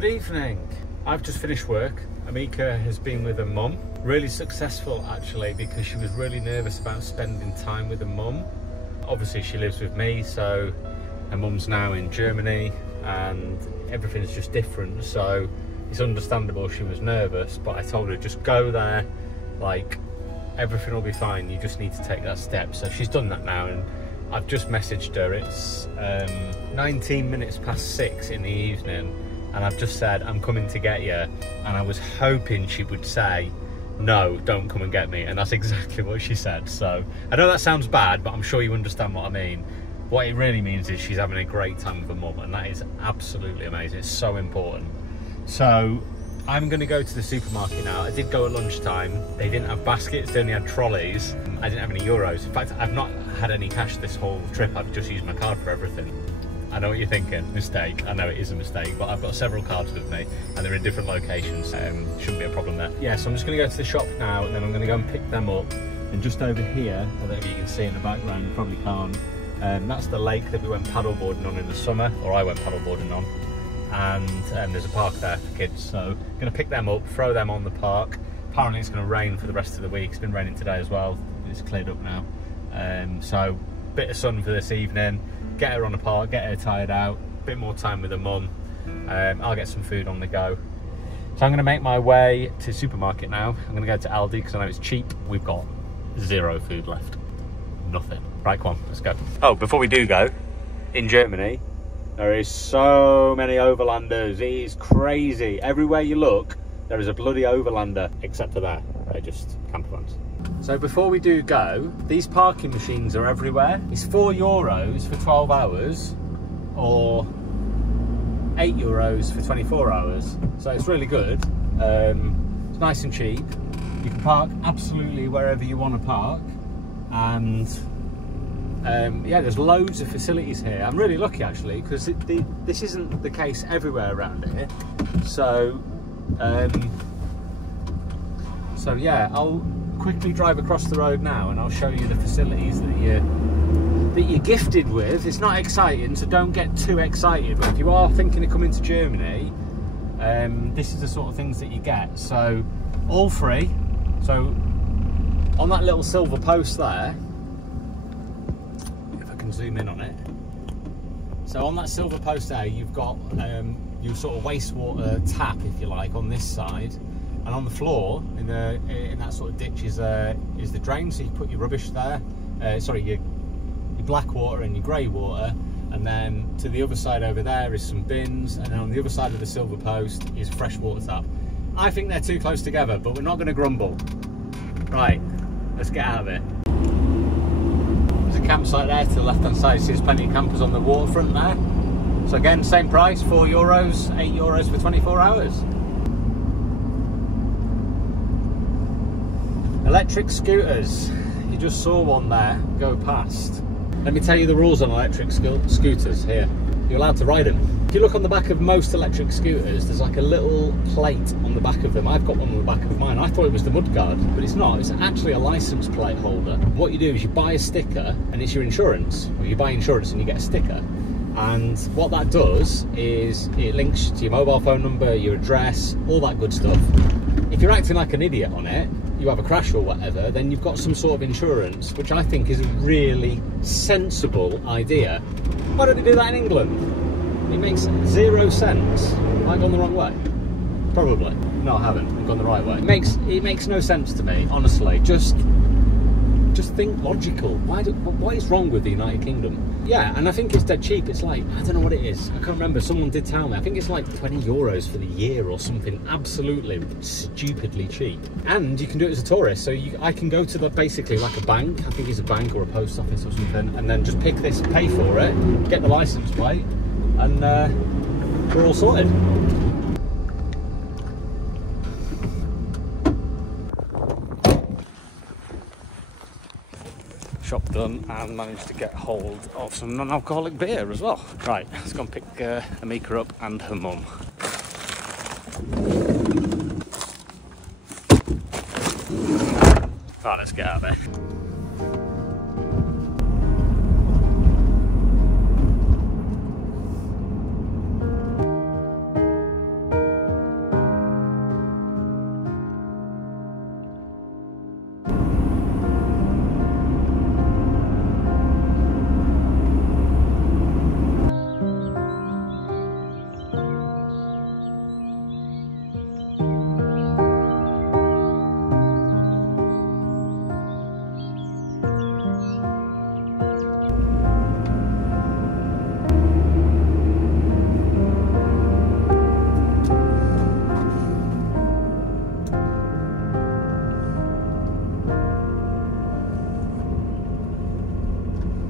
Good evening. I've just finished work. Amika has been with her mum. Really successful actually, because she was really nervous about spending time with her mum. Obviously she lives with me, so her mum's now in Germany and everything's just different, so it's understandable she was nervous, but I told her just go there, like everything will be fine, you just need to take that step. So she's done that now, and I've just messaged her. It's 19 minutes past 6 in the evening, and I've just said I'm coming to get you, and I was hoping she would say no, don't come and get me, and that's exactly what she said. So I know that sounds bad, but I'm sure you understand what I mean. What it really means is she's having a great time with her mum, and that is absolutely amazing. It's so important. So I'm going to go to the supermarket now. I did go at lunchtime. They didn't have baskets, they only had trolleys. I didn't have any euros. In fact, I've not had any cash this whole trip. I've just used my card for everything. I know what you're thinking, mistake. I know it is a mistake, but I've got several cards with me and they're in different locations. Shouldn't be a problem there. Yeah, so I'm just going to go to the shop now, and then I'm going to go and pick them up. And just over here, I don't know if you can see in the background, you probably can't. That's the lake that we went paddleboarding on in the summer, or I went paddleboarding on. And there's a park there for kids, so I'm going to pick them up, throw them on the park. Apparently it's going to rain for the rest of the week. It's been raining today as well. It's cleared up now. So bit of sun for this evening, get her on the park, get her tired out, bit more time with her mum. I'll get some food on the go. So I'm going to make my way to the supermarket now. I'm going to go to Aldi because I know it's cheap. We've got zero food left, nothing. Right, come on, let's go. Oh, before we do go, in Germany there is so many overlanders. It is crazy. Everywhere you look there is a bloody overlander, except for there, they're just campervans. So before we do go, these parking machines are everywhere. It's €4 for 12 hours or €8 for 24 hours. So it's really good. It's nice and cheap. You can park absolutely wherever you want to park. And yeah, there's loads of facilities here. I'm really lucky actually, because this isn't the case everywhere around here. So yeah, I'll quickly drive across the road now and I'll show you the facilities that you're gifted with. It's not exciting, so don't get too excited, but if you are thinking of coming to Germany, this is the sort of things that you get. So all free. So on that little silver post there, if I can zoom in on it, so on that silver post there you've got your sort of wastewater tap, if you like, on this side. And on the floor, in that sort of ditch, is the drain. So you put your rubbish there. Sorry, your black water and your grey water. And then to the other side over there is some bins. And then on the other side of the silver post is a fresh water tap. I think they're too close together, but we're not going to grumble. Right, let's get out of it. There's a campsite there to the left-hand side. So there's plenty of campers on the waterfront there. So again, same price, €4, €8 for 24 hours. Electric scooters, you just saw one there go past. Let me tell you the rules on electric scooters here. You're allowed to ride them. If you look on the back of most electric scooters, there's like a little plate on the back of them. I've got one on the back of mine. I thought it was the mudguard, but it's not. It's actually a license plate holder. What you do is you buy a sticker, and it's your insurance. Or you buy insurance and you get a sticker. And what that does is it links to your mobile phone number, your address, all that good stuff. If you're acting like an idiot on it, you have a crash or whatever, then you've got some sort of insurance, which I think is a really sensible idea. Why don't they do that in England? It makes 0 sense. Have I gone the wrong way? Probably. No, I haven't. I've gone the right way. It makes no sense to me, honestly. Just think logical. What is wrong with the United Kingdom? Yeah, and I think it's dead cheap. It's like, I don't know what it is. I can't remember. Someone did tell me. I think it's like €20 for the year or something absolutely stupidly cheap. And you can do it as a tourist. So I can go to basically like a bank. I think it's a bank or a post office or something. And then just pick this, pay for it, get the license plate, and we're all sorted. Shop done, and managed to get hold of some non-alcoholic beer as well. Right, let's go and pick Amika up and her mum. Right, let's get out of there.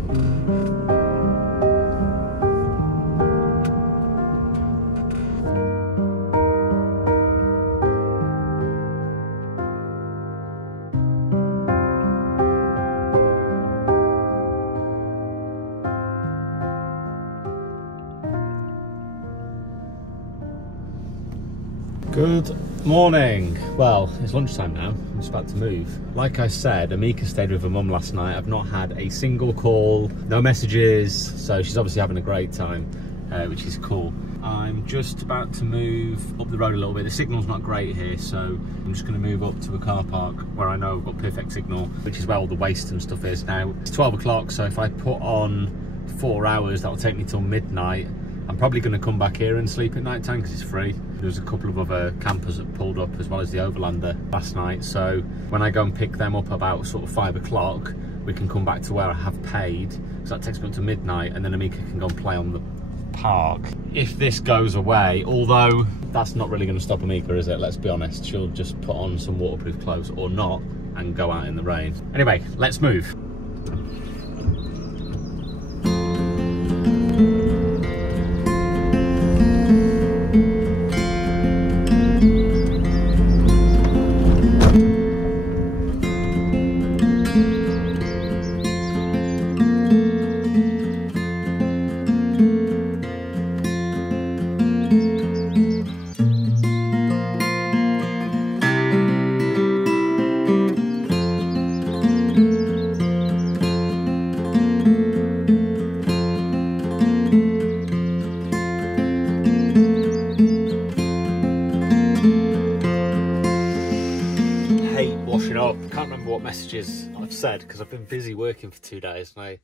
Good morning. Well, it's lunchtime now. I'm just about to move. Like I said, Amika stayed with her mum last night. I've not had a single call, no messages, so she's obviously having a great time, which is cool. I'm just about to move up the road a little bit. The signal's not great here, so I'm just going to move up to a car park where I know I've got perfect signal, which is where all the waste and stuff is. Now, it's 12 o'clock, so if I put on 4 hours, that'll take me till midnight. I'm probably going to come back here and sleep at night time because it's free. There was a couple of other campers that pulled up as well as the Overlander last night. So when I go and pick them up about sort of 5 o'clock, we can come back to where I have paid. So that takes me up to midnight, and then Amika can go and play on the park. If this goes away, although that's not really going to stop Amika, is it? Let's be honest. She'll just put on some waterproof clothes or not and go out in the rain. Anyway, let's move. Can't remember what messages I've said because I've been busy working for 2 days, and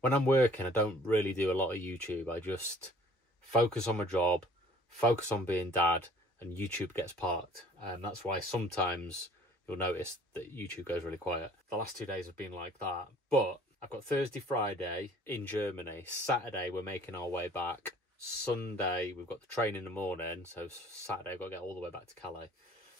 when I'm working I don't really do a lot of YouTube. I just focus on my job, focus on being dad, and YouTube gets parked. And that's why sometimes you'll notice that YouTube goes really quiet. The last 2 days have been like that, but I've got Thursday, Friday in Germany. Saturday we're making our way back. Sunday we've got the train in the morning, so Saturday I've got to get all the way back to Calais.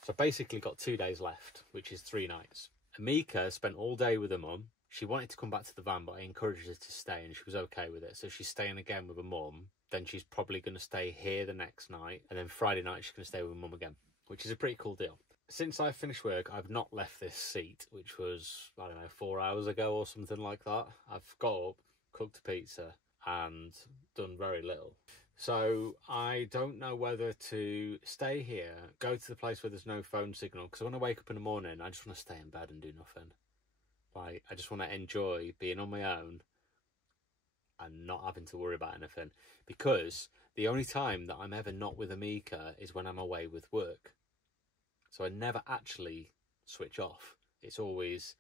So I've basically got 2 days left, which is 3 nights. Amika spent all day with her mum. She wanted to come back to the van, but I encouraged her to stay, and she was okay with it. So she's staying again with her mum. Then she's probably going to stay here the next night, and then Friday night she's going to stay with her mum again, which is a pretty cool deal. Since I finished work, I've not left this seat, which was, I don't know, 4 hours ago or something like that. I've got up, cooked a pizza, and done very little. So I don't know whether to stay here, go to the place where there's no phone signal, because when I wake up in the morning, I just want to stay in bed and do nothing. Like, I just want to enjoy being on my own and not having to worry about anything. Because the only time that I'm ever not with Amika is when I'm away with work. So I never actually switch off. It's always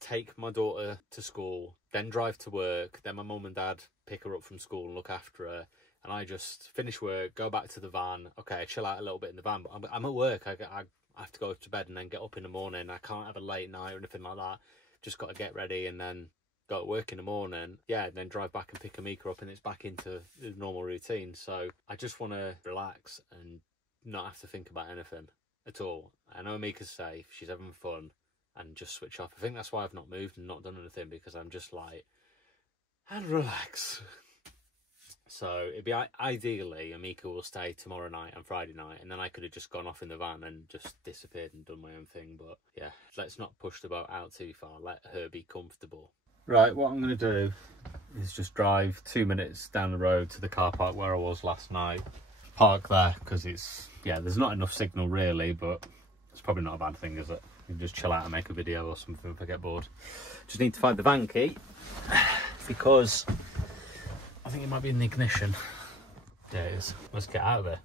take my daughter to school, then drive to work, then my mum and dad pick her up from school and look after her. And I just finish work, go back to the van. Okay, chill out a little bit in the van, but I'm at work. I have to go to bed and then get up in the morning. I can't have a late night or anything like that. Just got to get ready and then go to work in the morning. Yeah, and then drive back and pick Amika up, and it's back into the normal routine. So I just want to relax and not have to think about anything at all. I know Amika's safe, she's having fun, and just switch off. I think that's why I've not moved and not done anything, because I'm just like, and relax. So it'd be ideally Amika will stay tomorrow night and Friday night, and then I could have just gone off in the van and just disappeared and done my own thing. But yeah, let's not push the boat out too far. Let her be comfortable. Right, what I'm going to do is just drive 2 minutes down the road to the car park where I was last night. Park there because it's, yeah, there's not enough signal really, but it's probably not a bad thing, is it? You can just chill out and make a video or something if I get bored. Just need to find the van key because I think it might be in the ignition. There it is. Let's get out of there.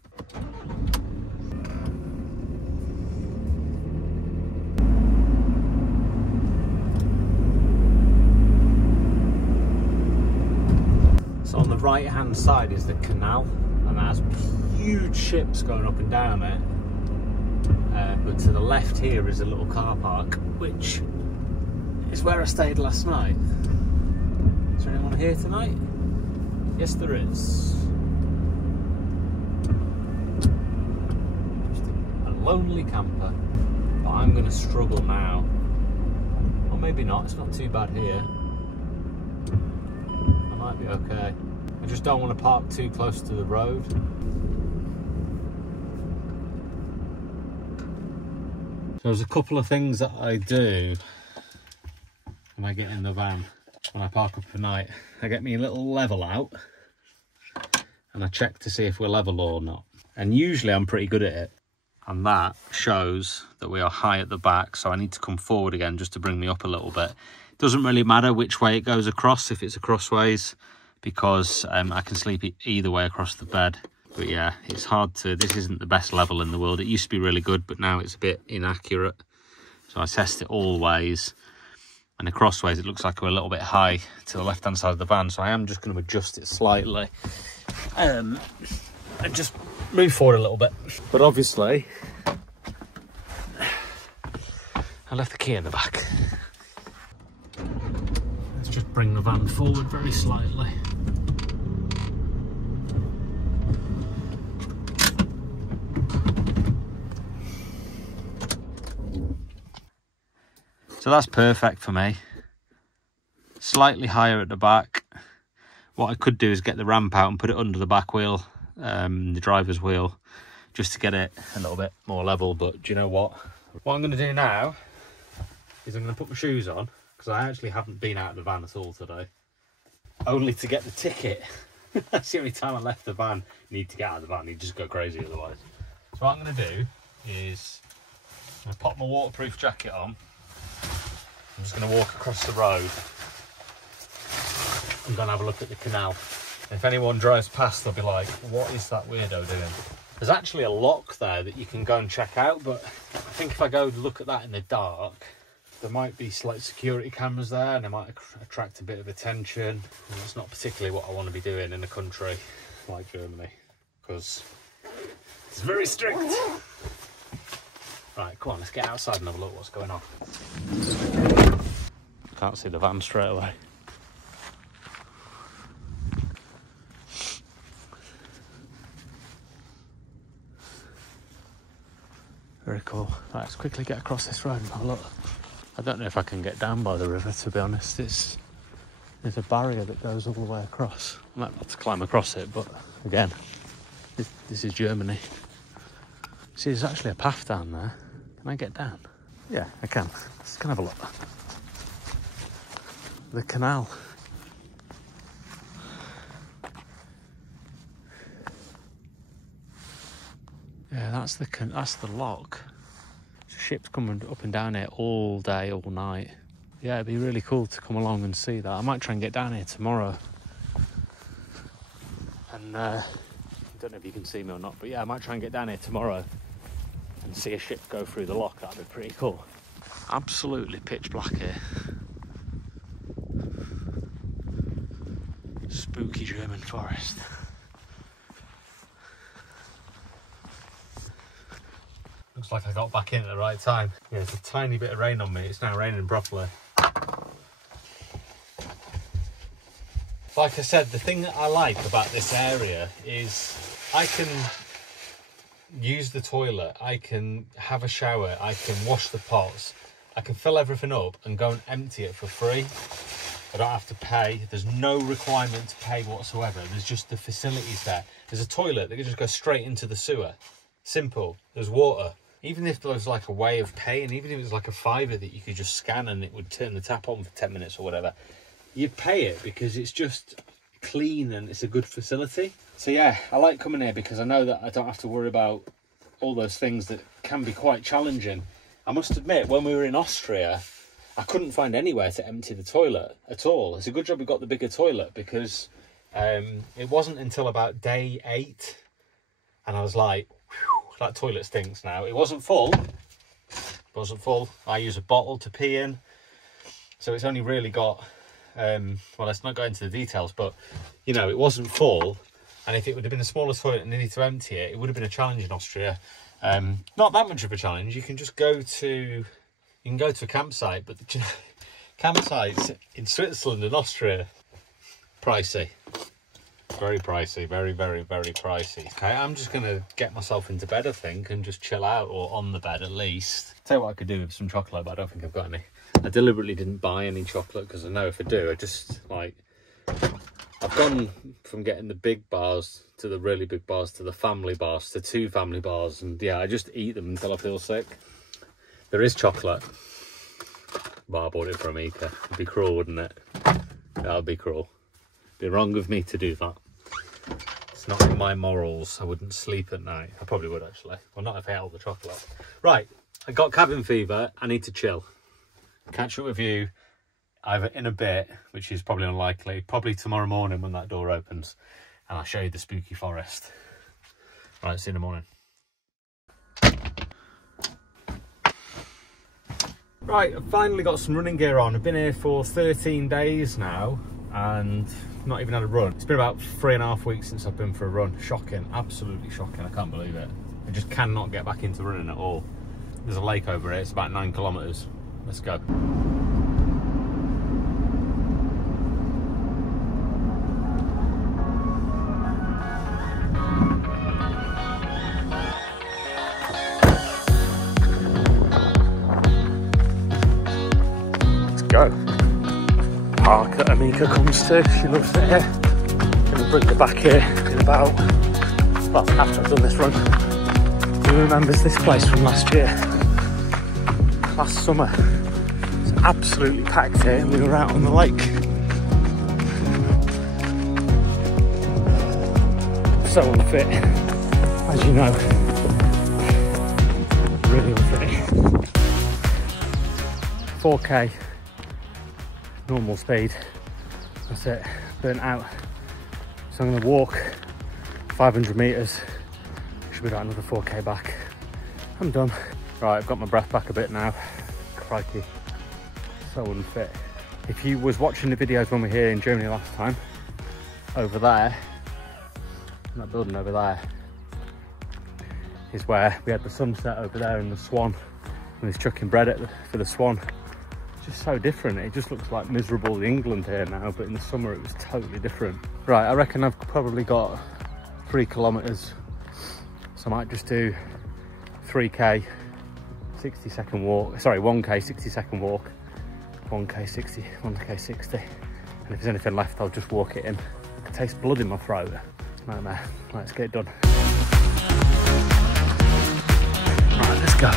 So on the right hand side is the canal, and that has huge ships going up and down it. But to the left here is a little car park, which is where I stayed last night. Is there anyone here tonight? Yes, there is. Just a lonely camper. But I'm going to struggle now. Or maybe not, it's not too bad here. might be okay. I just don't want to park too close to the road. So there's a couple of things that I do when I get in the van, when I park up at night. I get me a little level out and I check to see if we're level or not. And usually I'm pretty good at it. And that shows that we are high at the back, so I need to come forward again just to bring me up a little bit. It doesn't really matter which way it goes across, if it's a crossways, because I can sleep either way across the bed. But yeah, it's hard to, this isn't the best level in the world. It used to be really good, but now it's a bit inaccurate. So I test it all ways. And the crossways, it looks like we're a little bit high to the left-hand side of the van. So I am just going to adjust it slightly. And just move forward a little bit. But obviously, I left the key in the back. Let's just bring the van forward very slightly. So that's perfect for me. Slightly higher at the back. What I could do is get the ramp out and put it under the back wheel, the driver's wheel, just to get it a little bit more level. But do you know what? What I'm going to do now is I'm going to put my shoes on, because I actually haven't been out of the van at all today. Only to get the ticket. That's the only time I left the van. Need to get out of the van, you just go crazy otherwise. So what I'm going to do is I'm going to pop my waterproof jacket on. I'm just going to walk across the road and go and have a look at the canal. If anyone drives past, they'll be like, what is that weirdo doing? There's actually a lock there that you can go and check out, but I think if I go look at that in the dark, there might be like security cameras there and they might attract a bit of attention. And it's not particularly what I want to be doing in a country like Germany, because it's very strict. Right, come on, let's get outside and have a look what's going on. Can't see the van straight away. Very cool. Right, let's quickly get across this road and have a look. I don't know if I can get down by the river, to be honest. There's a barrier that goes all the way across. I might have to climb across it, but again, this is Germany. See, there's actually a path down there. Can I get down? Yeah, I can. Let's go have a look. The canal. Yeah, that's the lock. Ships coming up and down here all day, all night. Yeah, it'd be really cool to come along and see that. I might try and get down here tomorrow. And I don't know if you can see me or not, but yeah, I might try and get down here tomorrow and see a ship go through the lock. That'd be pretty cool. Absolutely pitch black here. Spooky German forest. Looks like I got back in at the right time. Yeah, there's a tiny bit of rain on me. It's now raining properly. Like I said, the thing that I like about this area is I can use the toilet, I can have a shower, I can wash the pots, I can fill everything up and go and empty it for free. I don't have to pay. There's no requirement to pay whatsoever. There's just the facilities there. There's a toilet that can just go straight into the sewer. Simple. There's water. Even if there was like a way of paying, even if it was like a fiver that you could just scan and it would turn the tap on for 10 minutes or whatever, you'd pay it because it's just clean and it's a good facility. So yeah, I like coming here because I know that I don't have to worry about all those things that can be quite challenging. I must admit, when we were in Austria, I couldn't find anywhere to empty the toilet at all. It's a good job we got the bigger toilet, because it wasn't until about day 8 and I was like, that toilet stinks now. It wasn't full. I use a bottle to pee in. So it's only really got, well, let's not go into the details, but, you know, it wasn't full. And if it would have been a smaller toilet and needed to empty it, it would have been a challenge in Austria. Not that much of a challenge. You can just go to, a campsite, but the campsites in Switzerland and Austria, pricey. Very pricey, very, very, very pricey. Okay, I'm just going to get myself into bed, I think, and just chill out, or on the bed at least. Tell you what I could do with some chocolate, but I don't think I've got any. I deliberately didn't buy any chocolate because I know if I do, I just, like, I've gone from getting the big bars to the really big bars to the family bars to 2 family bars, and yeah, I just eat them until I feel sick. There is chocolate, but I bought it for Amika. It'd be cruel, wouldn't it? That would be cruel. It'd be wrong of me to do that. It's not in my morals. I wouldn't sleep at night. I probably would, actually. Well, not if I ate all the chocolate. Right, I got cabin fever. I need to chill. Catch up with you either in a bit, which is probably unlikely, probably tomorrow morning when that door opens, and I'll show you the spooky forest. Right, see you in the morning. Right, I've finally got some running gear on. I've been here for 13 days now and not even had a run. It's been about 3.5 weeks since I've been for a run. Shocking, absolutely shocking. I can't believe it. I just cannot get back into running at all. There's a lake over here, it's about 9 kilometres. Let's go. Go. Park that Amika comes to, she loves it here. Gonna bring her back here in about, well, after I've done this run. Who remembers this place from last year? Last summer. It's absolutely packed here and we were out on the lake. So unfit, as you know. Really unfit. 4K. Normal speed, that's it, burnt out. So I'm going to walk 500 metres, should be about another 4K back. I'm done. Right, I've got my breath back a bit now. Crikey, so unfit. If you was watching the videos when we were here in Germany last time, over there, in that building over there, is where we had the sunset over there and the swan, and he's chucking bread for the swan. Just so different. It just looks like miserable England here now, but in the summer it was totally different. Right, I reckon I've probably got 3 kilometres, so I might just do 3K 60-second walk, sorry, 1K 60-second walk, 1K 60, 1K 60, and if there's anything left I'll just walk it in. I can taste blood in my throat. It's a nightmare. Right, let's get it done. Right, let's go.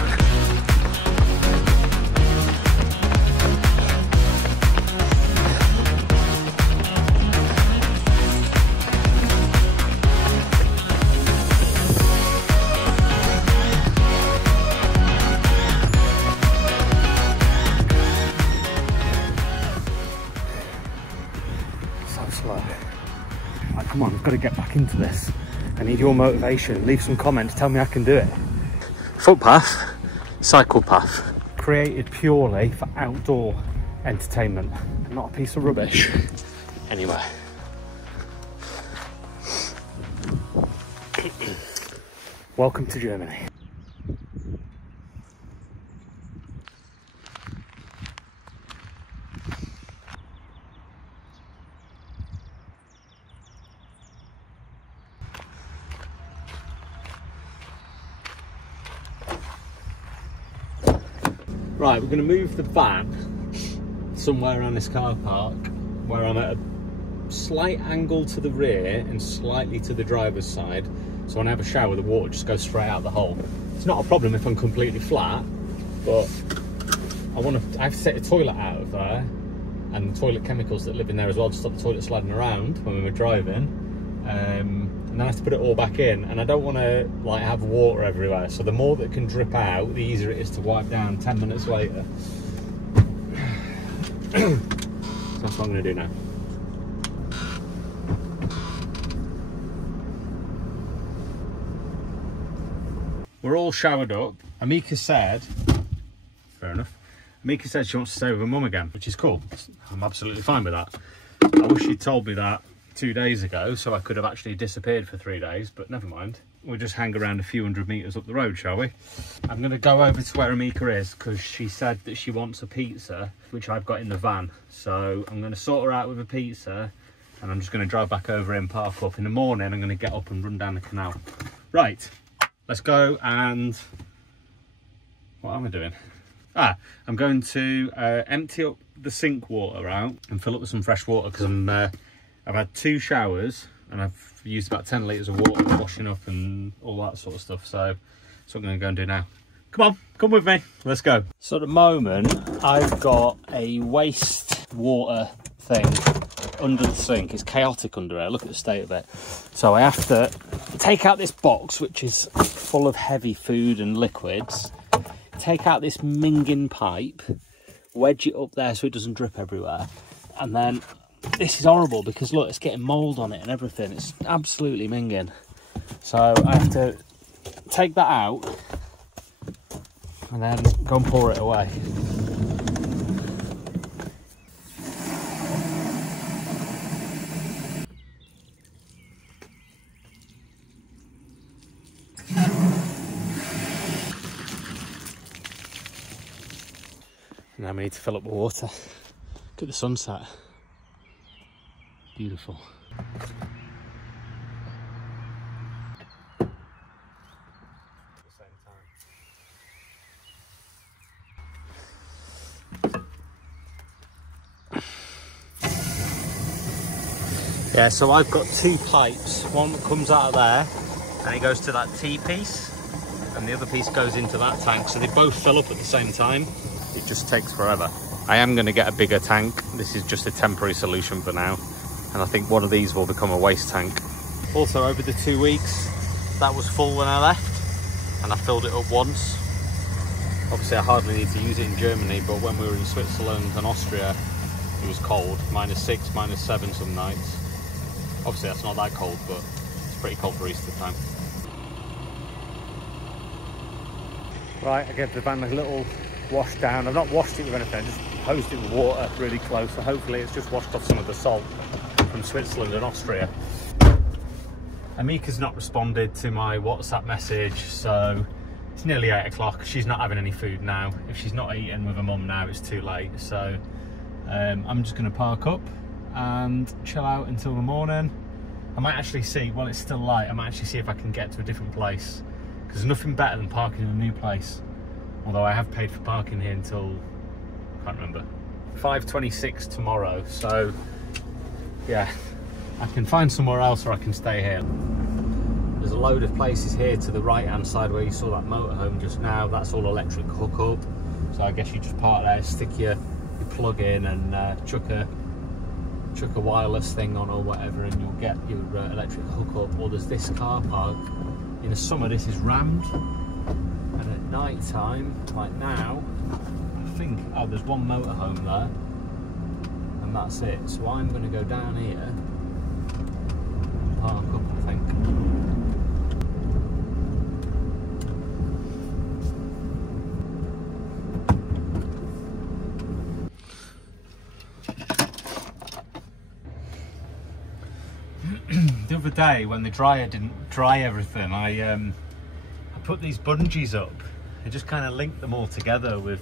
Come on, I've got to get back into this. I need your motivation. Leave some comments, tell me I can do it. Footpath, cycle path. Created purely for outdoor entertainment, not a piece of rubbish. Anyway. Welcome to Germany. Right, we're going to move the van somewhere around this car park where I'm at a slight angle to the rear and slightly to the driver's side. So when I have a shower, the water just goes straight out the hole. It's not a problem if I'm completely flat, but I have to take the toilet out of there and the toilet chemicals that live in there as well to stop the toilet sliding around when we were driving. And then I have to put it all back in, and I don't want to like have water everywhere, so the more that can drip out, the easier it is to wipe down 10 minutes later. So that's what I'm going to do now. We're all showered up. Amika said, fair enough, Amika said she wants to stay with her mum again, which is cool. I'm absolutely fine with that. I wish she'd told me that 2 days ago, so I could have actually disappeared for 3 days, but never mind. We'll just hang around a few hundred metres up the road, shall we? I'm going to go over to where Amika is because she said that she wants a pizza, which I've got in the van. So I'm going to sort her out with a pizza, and I'm just going to drive back over and park up. In the morning, I'm going to get up and run down the canal. Right, let's go. And what am I doing? I'm going to empty up the sink water out and fill up with some fresh water because I'm I've had 2 showers and I've used about 10 litres of water washing up and all that sort of stuff. So that's what I'm going to go and do now. Come on, come with me. Let's go. So at the moment, I've got a waste water thing under the sink. It's chaotic under there. Look at the state of it. So I have to take out this box, which is full of heavy food and liquids. Take out this minging pipe, wedge it up there so it doesn't drip everywhere. And then this is horrible because look, it's getting mould on it and everything. It's absolutely minging. So I have to take that out and then go and pour it away. Now we need to fill up the water. Look at the sunset. Beautiful. Yeah, so I've got 2 pipes. One that comes out of there and it goes to that T-piece, and the other piece goes into that tank. So they both fill up at the same time. It just takes forever. I am going to get a bigger tank. This is just a temporary solution for now. And I think one of these will become a waste tank. Also, over the 2 weeks, that was full when I left, and I filled it up once. Obviously, I hardly need to use it in Germany, but when we were in Switzerland and Austria, it was cold, -6, -7 some nights. Obviously, that's not that cold, but it's pretty cold for Easter time. Right, I gave the van a little wash down. I've not washed it with anything, I just hosed it with water really close, so hopefully it's just washed off some of the salt from Switzerland and Austria. Amika's not responded to my WhatsApp message, so it's nearly 8 o'clock. She's not having any food now. If she's not eating with her mum now, it's too late. So I'm just going to park up and chill out until the morning. I might actually see, while it's still light, I might actually see if I can get to a different place, because there's nothing better than parking in a new place. Although I have paid for parking here until, I can't remember, 5:26 tomorrow. So yeah, I can find somewhere else or I can stay here. There's a load of places here to the right hand side where you saw that motorhome just now. That's all electric hookup. So I guess you just park there, stick your plug in and chuck a wireless thing on or whatever, and you'll get your electric hookup. Or there's this car park. In the summer this is rammed, and at night time, like now, I think, oh, there's one motorhome there, and that's it. So I'm going to go down here and park up, I think. The other day when the dryer didn't dry everything, I put these bungees up. I just kind of linked them all together with,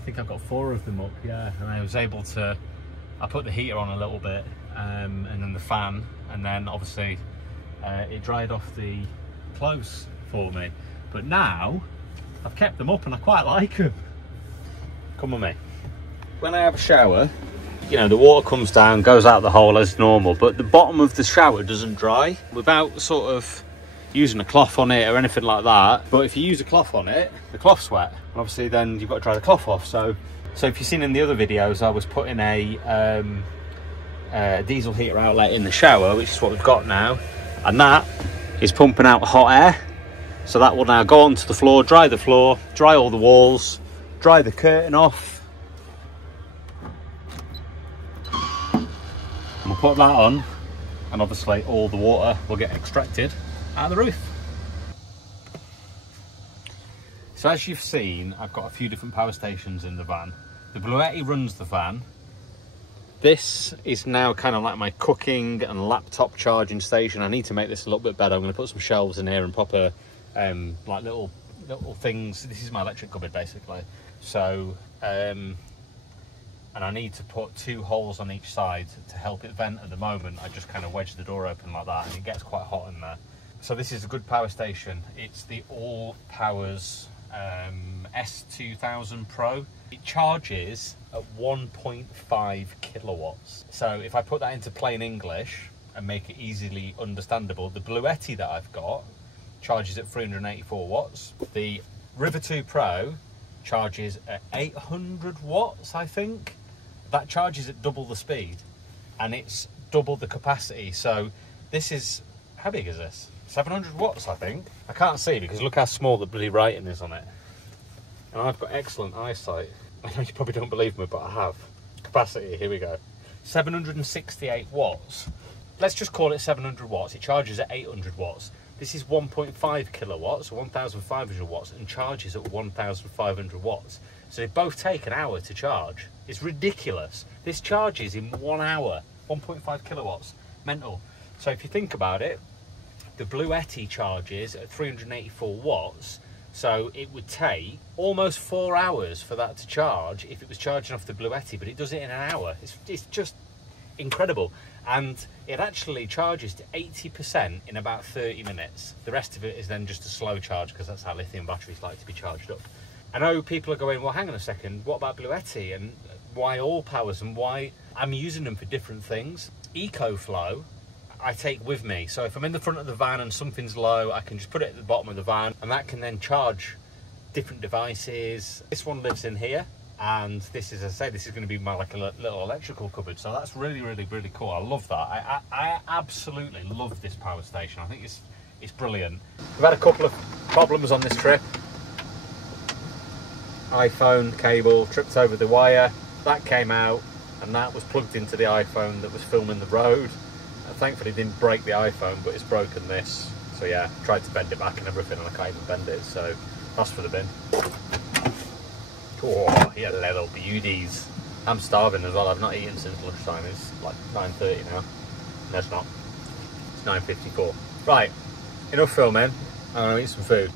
I think I've got 4 of them up, yeah, and I was able to, I put the heater on a little bit, and then the fan, and then obviously it dried off the clothes for me. But now I've kept them up and I quite like them. Come with me. When I have a shower, you know, the water comes down, goes out the hole as normal, but the bottom of the shower doesn't dry without sort of using a cloth on it or anything like that. But if you use a cloth on it, the cloth's wet, and obviously then you've got to dry the cloth off. So if you've seen in the other videos, I was putting a diesel heater outlet in the shower, which is what we've got now, and that is pumping out hot air. So that will now go onto the floor, dry all the walls, dry the curtain off. We'll put that on, and obviously all the water will get extracted out of the roof. So as you've seen, I've got a few different power stations in the van. The Bluetti runs the van. This is now kind of like my cooking and laptop charging station. I need to make this a little bit better. I'm going to put some shelves in here and proper like little things. This is my electric cupboard basically. So and I need to put 2 holes on each side to help it vent. At the moment I just kind of wedge the door open like that, and it gets quite hot in there. So this is a good power station. It's the All Powers S2000 Pro. It charges at 1.5 kilowatts. So if I put that into plain English and make it easily understandable, the Bluetti that I've got charges at 384 watts. The River 2 Pro charges at 800 watts, I think. That charges at double the speed and it's double the capacity. So this is, how big is this? 700 watts, I think. I can't see because look how small the bloody writing is on it. And I've got excellent eyesight. I know you probably don't believe me, but I have. Capacity, here we go. 768 watts. Let's just call it 700 watts. It charges at 800 watts. This is 1.5 kilowatts, 1,500 watts, and charges at 1,500 watts. So they both take an hour to charge. It's ridiculous. This charges in 1 hour, 1.5 kilowatts. Mental. So if you think about it, the Bluetti charges at 384 watts. So it would take almost 4 hours for that to charge if it was charging off the Bluetti, but it does it in an hour. It's just incredible. And it actually charges to 80% in about 30 minutes. The rest of it is then just a slow charge because that's how lithium batteries like to be charged up. I know people are going, well, hang on a second, what about Bluetti and why all powers and why? I'm using them for different things. EcoFlow, I take with me. So if I'm in the front of the van and something's low, I can just put it at the bottom of the van and that can then charge different devices. This one lives in here. And this is, as I say, this is going to be my like a little electrical cupboard. So that's really, really, really cool. I love that. I absolutely love this power station. I think it's brilliant. We've had a couple of problems on this trip. iPhone cable tripped over the wire. That came out, and that was plugged into the iPhone that was filming the road. Thankfully, it didn't break the iPhone, but it's broken this. So yeah, tried to bend it back and everything, and I can't even bend it. So that's for the bin. Oh, yeah, little beauties. I'm starving as well. I've not eaten since lunchtime. It's like 9:30 now. No, it's not. It's 9:54. Right, enough filming. I'm going to eat some food.